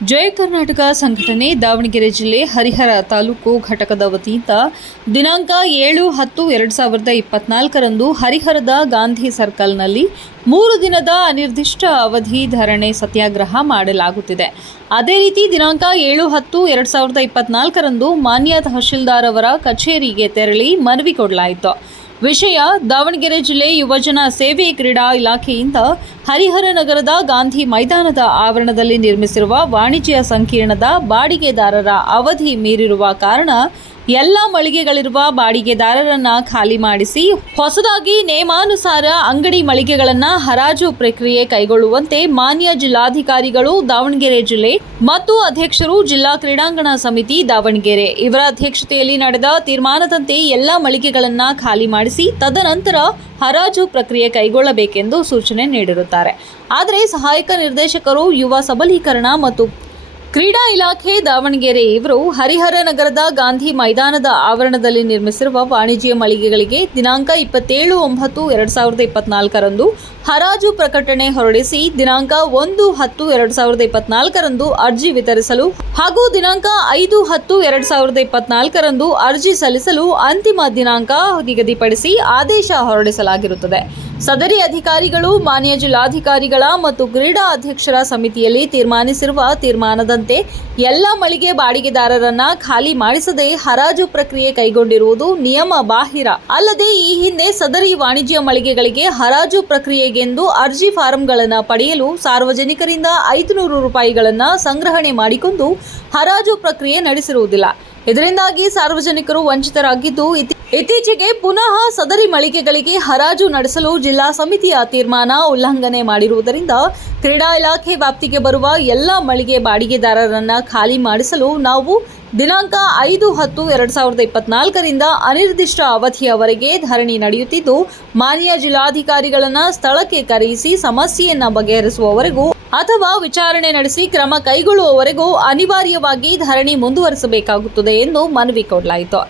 ಜಯ ಕರ್ನಾಟಕ ಸಂಘಟನೆ ದಾವಣಗೆರೆ ಜಿಲ್ಲೆ ಹರಿಹರ ತಾಲೂಕು ಘಟಕದ ವತಿಯಿಂದ ದಿನಾಂಕ ಏಳು ಹತ್ತು ಎರಡು ಸಾವಿರದ ಇಪ್ಪತ್ನಾಲ್ಕರಂದು ಹರಿಹರದ ಗಾಂಧಿ ಸರ್ಕಲ್ನಲ್ಲಿ ಮೂರು ದಿನದ ಅನಿರ್ದಿಷ್ಟ ಅವಧಿ ಧರಣಿ ಸತ್ಯಾಗ್ರಹ ಮಾಡಲಾಗುತ್ತಿದೆ. ಅದೇ ರೀತಿ ದಿನಾಂಕ ಏಳು ಹತ್ತು ಎರಡು ಸಾವಿರದ ಇಪ್ಪತ್ನಾಲ್ಕರಂದು ಮಾನ್ಯ ತಹಶೀಲ್ದಾರ್ ಅವರ ಕಚೇರಿಗೆ ತೆರಳಿ ಮನವಿ ಕೊಡಲಾಯಿತು. ವಿಷಯ, ದಾವಣಗೆರೆ ಜಿಲ್ಲೆ ಯುವಜನ ಸೇವೆ ಕ್ರೀಡಾ ಇಲಾಖೆಯಿಂದ ಹರಿಹರ ನಗರದ ಗಾಂಧಿ ಮೈದಾನದ ಆವರಣದಲ್ಲಿ ನಿರ್ಮಿಸಿರುವ ವಾಣಿಜ್ಯ ಸಂಕೀರ್ಣದ ಬಾಡಿಗೆದಾರರ ಅವಧಿ ಮೀರಿರುವ ಕಾರಣ ಎಲ್ಲ ಮಳಿಗೆಗಳಿರುವ ಬಾಡಿಗೆದಾರರನ್ನ ಖಾಲಿ ಮಾಡಿಸಿ, ಹೊಸದಾಗಿ ನೇಮಾನುಸಾರ ಅಂಗಡಿ ಮಳಿಗೆಗಳನ್ನ ಹರಾಜು ಪ್ರಕ್ರಿಯೆ ಕೈಗೊಳ್ಳುವಂತೆ ಮಾನ್ಯ ಜಿಲ್ಲಾಧಿಕಾರಿಗಳು ದಾವಣಗೆರೆ ಜಿಲ್ಲೆ ಮತ್ತು ಅಧ್ಯಕ್ಷರು ಜಿಲ್ಲಾ ಕ್ರೀಡಾಂಗಣ ಸಮಿತಿ ದಾವಣಗೆರೆ. ಇವರ ಅಧ್ಯಕ್ಷತೆಯಲ್ಲಿ ನಡೆದ ತೀರ್ಮಾನದಂತೆ ಎಲ್ಲ ಮಳಿಗೆಗಳನ್ನ ಖಾಲಿ ಮಾಡಿಸಿ, ತದನಂತರ ಹರಾಜು ಪ್ರಕ್ರಿಯೆ ಕೈಗೊಳ್ಳಬೇಕೆಂದು ಸೂಚನೆ ನೀಡಿರುತ್ತಾರೆ. ಆದರೆ ಸಹಾಯಕ ನಿರ್ದೇಶಕರು, ಯುವ ಸಬಲೀಕರಣ ಮತ್ತು ಕ್ರೀಡಾ ಇಲಾಖೆ ದಾವಣಗೆರೆ ಇವರು ಹರಿಹರ ನಗರದ ಗಾಂಧಿ ಮೈದಾನದ ಆವರಣದಲ್ಲಿ ನಿರ್ಮಿಸಿರುವ ವಾಣಿಜ್ಯ ಮಳಿಗೆಗಳಿಗೆ ದಿನಾಂಕ ಇಪ್ಪತ್ತೇಳು ಒಂಬತ್ತು ಎರಡು ಸಾವಿರದ ಇಪ್ಪತ್ನಾಲ್ಕರಂದು ಹರಾಜು ಪ್ರಕಟಣೆ ಹೊರಡಿಸಿ ದಿನಾಂಕ ಒಂದು ಹತ್ತು ಎರಡು ಸಾವಿರದ ಇಪ್ಪತ್ನಾಲ್ಕರಂದು ಅರ್ಜಿ ವಿತರಿಸಲು ಹಾಗೂ ದಿನಾಂಕ ಐದು ಹತ್ತು ಎರಡು ಸಾವಿರದ ಇಪ್ಪತ್ನಾಲ್ಕರಂದು ಅರ್ಜಿ ಸಲ್ಲಿಸಲು ಅಂತಿಮ ದಿನಾಂಕ ನಿಗದಿಪಡಿಸಿ ಆದೇಶ ಹೊರಡಿಸಲಾಗಿರುತ್ತದೆ. ಸದರಿ ಅಧಿಕಾರಿಗಳು, ಮಾನ್ಯ ಜಿಲ್ಲಾಧಿಕಾರಿಗಳ ಮತ್ತು ಕ್ರೀಡಾ ಅಧ್ಯಕ್ಷರ ಸಮಿತಿಯಲ್ಲಿ ತೀರ್ಮಾನಿಸಿರುವ ತೀರ್ಮಾನದಂತೆ ಎಲ್ಲ ಮಳಿಗೆ ಬಾಡಿಗೆದಾರರನ್ನ ಖಾಲಿ ಮಾಡಿಸದೆ ಹರಾಜು ಪ್ರಕ್ರಿಯೆ ಕೈಗೊಂಡಿರುವುದು ನಿಯಮ ಬಾಹಿರ. ಅಲ್ಲದೆ ಈ ಹಿಂದೆ ಸದರಿ ವಾಣಿಜ್ಯ ಮಳಿಗೆಗಳಿಗೆ ಹರಾಜು ಪ್ರಕ್ರಿಯೆಗೆಂದು ಅರ್ಜಿ ಫಾರಂಗಳನ್ನು ಪಡೆಯಲು ಸಾರ್ವಜನಿಕರಿಂದ ಐದುನೂರು ರೂಪಾಯಿಗಳನ್ನು ಸಂಗ್ರಹಣೆ ಮಾಡಿಕೊಂಡು ಹರಾಜು ಪ್ರಕ್ರಿಯೆ ನಡೆಸಿರುವುದಿಲ್ಲ. ಇದರಿಂದಾಗಿ ಸಾರ್ವಜನಿಕರು ವಂಚಿತರಾಗಿದ್ದು ಇತ್ತೀ- ಇತ್ತೀಚೆಗೆ ಪುನಃ ಸದರಿ ಮಳಿಗೆಗಳಿಗೆ ಹರಾಜು ನಡೆಸಲು ಜಿಲ್ಲಾ ಸಮಿತಿಯ ತೀರ್ಮಾನ ಉಲ್ಲಂಘನೆ ಮಾಡಿರುವುದರಿಂದ ಕ್ರೀಡಾ ಇಲಾಖೆ ವ್ಯಾಪ್ತಿಗೆ ಬರುವ ಎಲ್ಲ ಮಳಿಗೆ ಬಾಡಿಗೆದಾರರನ್ನ ಖಾಲಿ ಮಾಡಿಸಲು ನಾವು ದಿನಾಂಕ ಐದು ಹತ್ತು ಎರಡು ಸಾವಿರದ ಇಪ್ಪತ್ನಾಲ್ಕರಿಂದ ಅನಿರ್ದಿಷ್ಟ ಅವಧಿಯವರೆಗೆ ಧರಣಿ ನಡೆಯುತ್ತಿದ್ದು, ಮಾನ್ಯ ಜಿಲ್ಲಾಧಿಕಾರಿಗಳನ್ನು ಸ್ಥಳಕ್ಕೆ ಕರೆಯಿಸಿ ಸಮಸ್ಯೆಯನ್ನು ಬಗೆಹರಿಸುವವರೆಗೂ ಅಥವಾ ವಿಚಾರಣೆ ನಡೆಸಿ ಕ್ರಮ ಕೈಗೊಳ್ಳುವವರೆಗೂ ಅನಿವಾರ್ಯವಾಗಿ ಧರಣಿ ಮುಂದುವರಿಸಬೇಕಾಗುತ್ತದೆ ಎಂದು ಮನವಿ ಕೊಡಲಾಯಿತು.